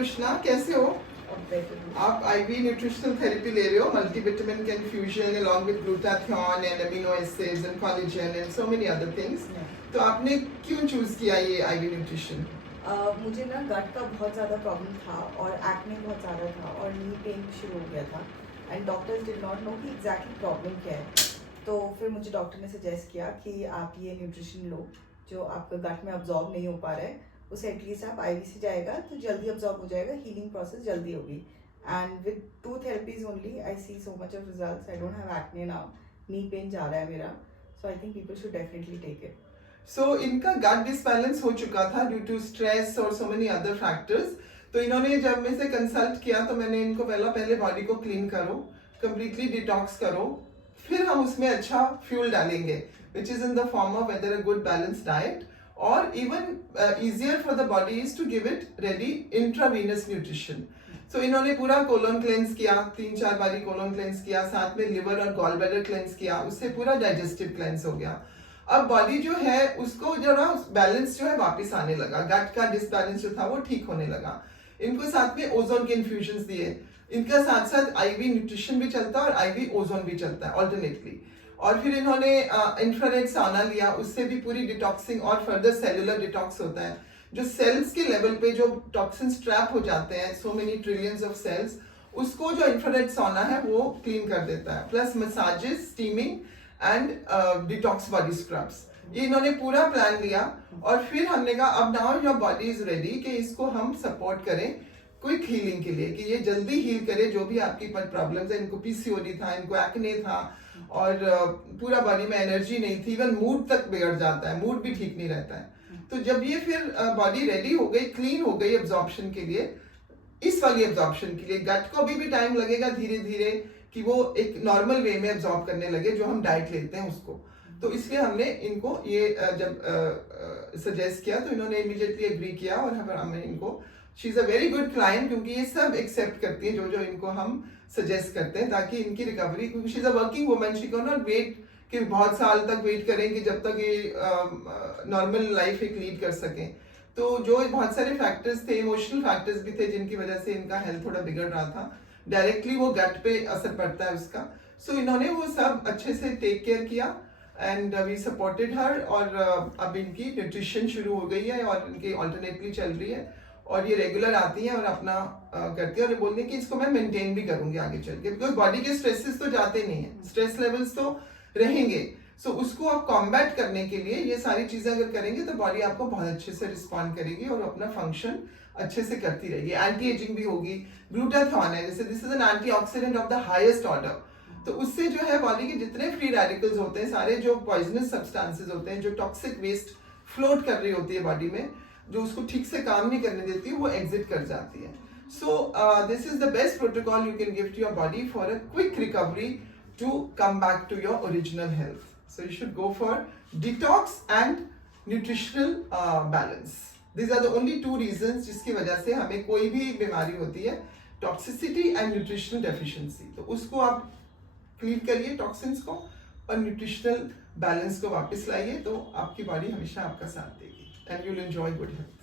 रुशना, कैसे हो आप? IV न्यूट्रिशनल थेरेपी ले रहे हो, मल्टीविटामिन के infusion along with glutathione and amino acids and collagen and so many other things. तो आपने क्यों चूज किया ये IV न्यूट्रिशन? मुझे ना गट का बहुत ज़्यादा प्रॉब्लम था और एक्ने बहुत ज़्यादा था और नी पेन भी शुरू हो गया था and doctors did not know कि एग्जैक्टली प्रॉब्लम क्या है। तो फिर मुझे डॉक्टर ने सजेस्ट किया कि आप ये न्यूट्रिशन लो जो आपका गट में अब्जॉर्ब नहीं हो पा रहा है, उसे एटलीस्ट आप IV से जाएगा तो जल्दी अब्जॉर्ब हो जाएगा, हीलिंग प्रोसेस जल्दी होगी। And with 2 therapies only I see so much of results. I don't have acne now, knee pain जा रहा है मेरा, so I think people should definitely take it. So इनका गट डिसबैलेंस हो चुका था ड्यू टू स्ट्रेस और so many other factors. तो इन्होंने जब मेरे से कंसल्ट किया तो मैंने इनको पहले बॉडी को क्लीन करो, कंप्लीटली डिटॉक्स करो, फिर हम उसमें अच्छा फ्यूल डालेंगे which is in the form of weather a good balance diet और even easier for the body is to give it ready intravenous nutrition. So इन्होंने पूरा कोलोन क्लेंस किया, 3-4 बारी कोलोन क्लेंस किया, साथ में लिवर और गॉल ब्लैडर क्लेंस किया, उससे पूरा डाइजेस्टिव क्लेंस हो गया। अब बॉडी जो है उसको जो ना बैलेंस जो है वापस आने लगा, गट का डिसबैलेंस जो था वो ठीक होने लगा। इनको साथ में ओजोन के इन्फ्यूजन दिए, इनका साथ साथ IV न्यूट्रिशन भी चलता है और IV ओजोन भी चलता है ऑल्टरनेटली। और फिर इन्होंने इंफ्रारेड साना लिया, उससे भी पूरी डिटॉक्सिंग और फर्दर सेलुलर डिटॉक्स होता है। जो सेल्स के लेवल पे जो टॉक्सिन्स ट्रैप हो जाते हैं, so many trillions of cells, उसको जो इंफ्रारेड साना है वो क्लीन कर देता है, plus massages, steaming and detox body scrubs. ये इन्होंने पूरा प्लान लिया और फिर हमने कहा अब now your body is ready कि इसको हम सपोर्ट करें क्विक हीलिंग के लिए, कि ये जल्दी हील करे जो भी आपकी प्रॉब्लम्स है। इनको PCOD था, इनको एक्ने था और पूरा बॉडी में एनर्जी नहीं थी, इवन मूड तक बिगड़ जाता है, मूड भी ठीक नहीं रहता है। तो जब ये फिर बॉडी रेडी हो गई, क्लीन हो गई एब्जॉर्प्शन के लिए, इस वाली एब्जॉर्प्शन के लिए गट को भी टाइम लगेगा धीरे धीरे कि वो एक नॉर्मल वे में एब्जॉर्ब करने लगे जो हम डाइट लेते हैं उसको। तो इसलिए हमने इनको ये जब सजेस्ट किया तो इन्होंने इमीडिएटली एग्री किया और हमने इनको, she is a very good client, क्योंकि ये सब एक्सेप्ट करती है जो इनको हम सजेस्ट करते हैं, ताकि इनकी रिकवरी, क्योंकि she is a working woman, she can not wait कि बहुत साल तक वेट करेंगे जब तक ये नॉर्मल लाइफ एक लीड कर सकें। तो जो बहुत सारे फैक्टर्स थे, इमोशनल फैक्टर्स भी थे जिनकी वजह से इनका हेल्थ थोड़ा बिगड़ रहा था, डायरेक्टली वो गट पे असर पड़ता है उसका। सो इन्होंने वो सब अच्छे से टेक केयर किया एंड वी सपोर्टेड हर। और अब इनकी न्यूट्रिशन शुरू हो गई है और इनकी ऑल्टरनेटली चल रही है और ये रेगुलर आती हैं और अपना करती है और बोलने कि इसको मैं मेंटेन भी करूंगी आगे चल के, बिकॉज बॉडी के स्ट्रेसेस तो जाते नहीं है, स्ट्रेस लेवल्स तो रहेंगे। सो उसको आप कॉम्बैट करने के लिए ये सारी चीजें अगर करेंगे तो बॉडी आपको बहुत अच्छे से रिस्पॉन्ड करेगी और अपना फंक्शन अच्छे से करती रहेगी। एंटी एजिंग भी होगी, ग्लूटाथियोन है जैसे, this is an antioxidant of the highest order. तो उससे जो है बॉडी के जितने फ्री रेडिकल्स होते हैं, सारे जो पॉइजनस सब्सटेंसेस होते हैं, जो टॉक्सिक वेस्ट फ्लोट कर रही होती है बॉडी में, जो उसको ठीक से काम नहीं करने देती, वो एग्जिट कर जाती है। So this is the best protocol you can give to your body for a quick recovery to come back to your original health. So you should go for detox and nutritional balance. These are the only 2 reasons जिसकी वजह से हमें कोई भी बीमारी होती है, toxicity and nutritional deficiency. तो उसको आप क्लीन करिए टॉक्सिन्स को और न्यूट्रिशनल बैलेंस को वापस लाइए, तो आपकी बॉडी हमेशा आपका साथ देगी and you will enjoy good health.